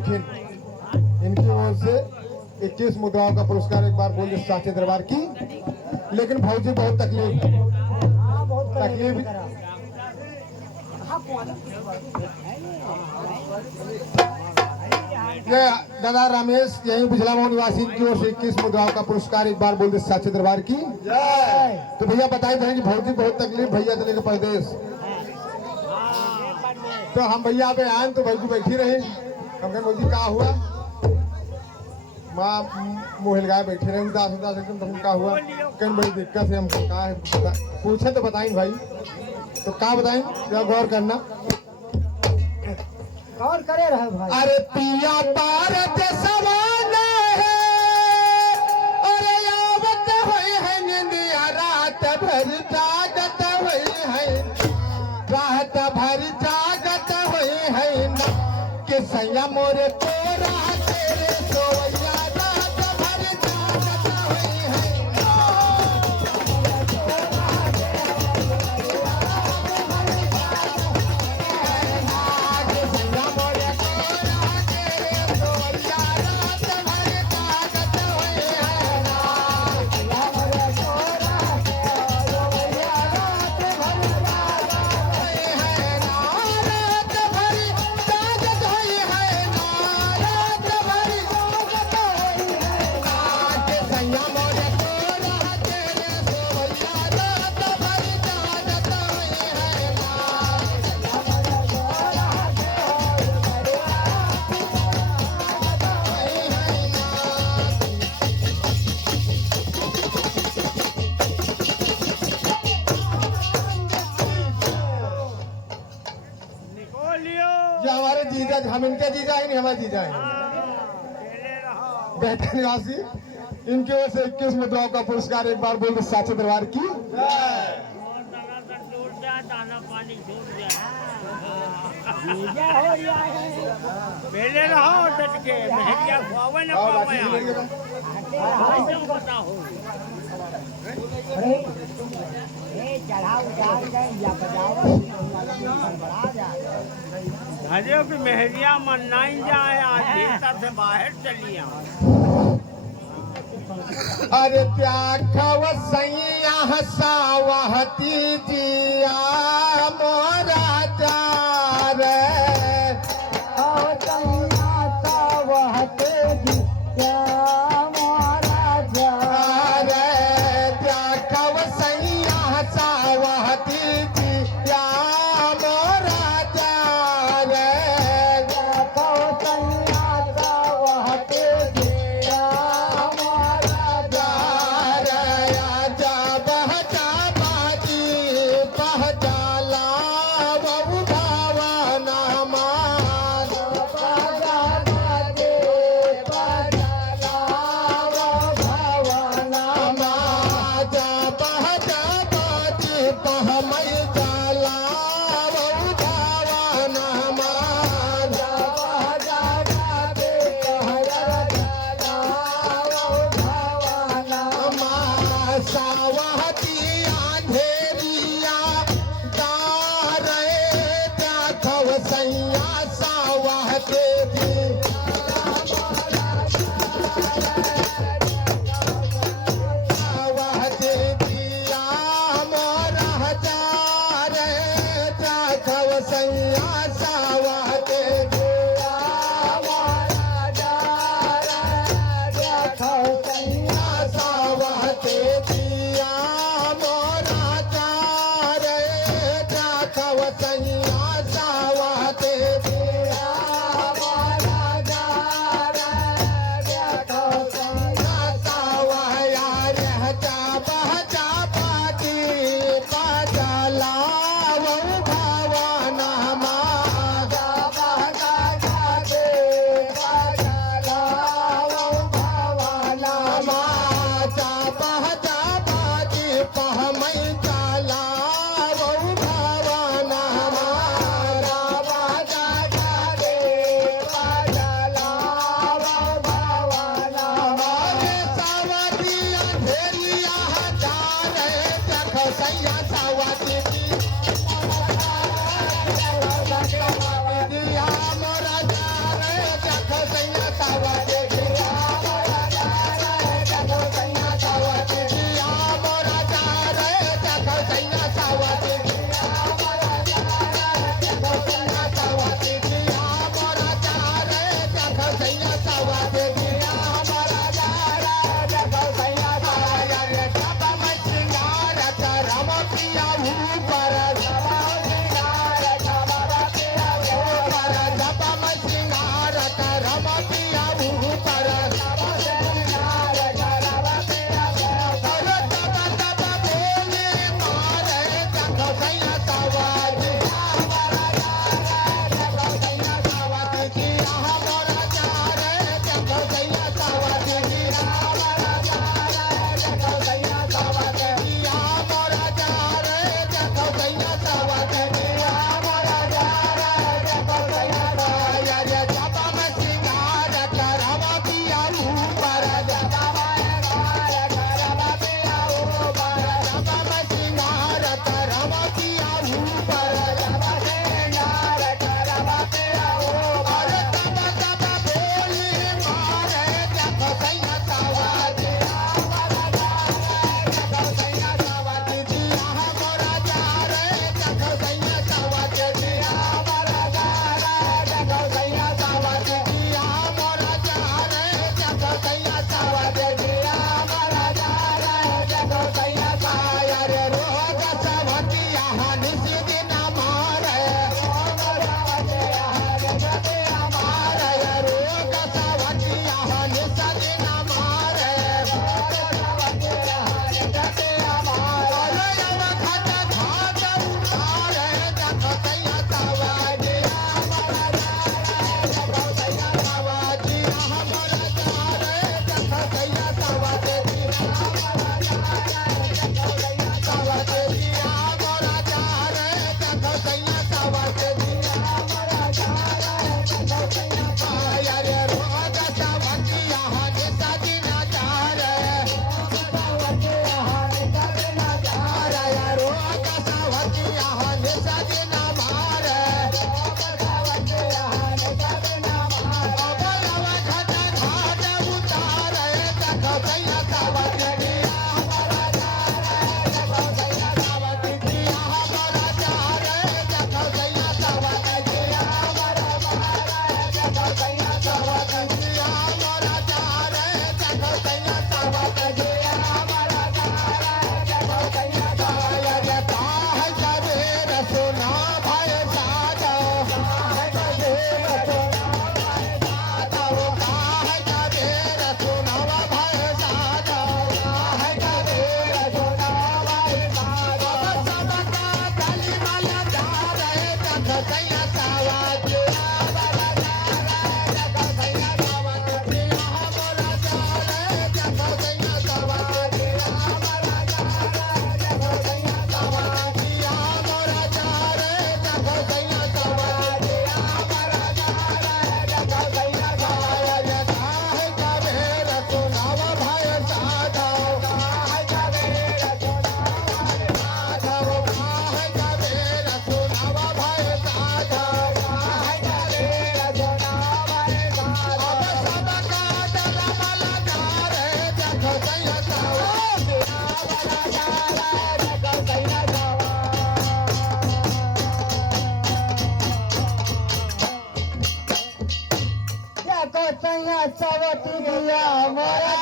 पुरखिन, इनकी ओर से 21 मुद्राओं का पुरस्कार एक बार बोल दे साचे दरबार की। लेकिन भौजी बहुत तकलीफ ये दादा रमेश यही बिजला मोहन निवासी की ओर से 21 मुद्राओं का पुरस्कार एक बार बोल दे साचे दरबार की। तो भैया बताए थे कि भौजी बहुत तकलीफ, भैया चले गए परदेश। तो हम भैया पे आए तो भौजी बैठी रही। हम कहे भौजी क्या हुआ? माँ मुँह हिलगाए बैठे रहे उदास उदास एकदम। तुम क्या हुआ? कहीं बड़ी दिक्कत है हमको, क्या है पूछे तो बताएं भाई। तो क्या बताएं, जरा गौर करना। गौर करे रहे भाई। अरे पिया पारत समान है, अरे आवत हुई है निंदिया, रात भर जागत हुई है, रात भर जागत हुई है ना कि सैया मोरे तोरा तेरे सोया, रात भर जागत हुई है हमारे जीजा। हम इनके जीजा है, नहीं हमारे जीजा है। बेहतर निवासी इनकी ओर से 21 मुद्राओं का पुरस्कार एक बार बोल दो साचे दरबार की। पहले रहो डट के महरिया खुआवे न पावे बताओ। अरे कि महरिया मन नहीं जाए, आज भीतर से बाहर चलिए। अरे त्यागव सैया हसावती जिया मोरा जा रे, त्यागव सैया हसावती जिया मोरा जा रे, आजा बहजा बाजी बहजा ला बबू सैया सवती दिया मोरा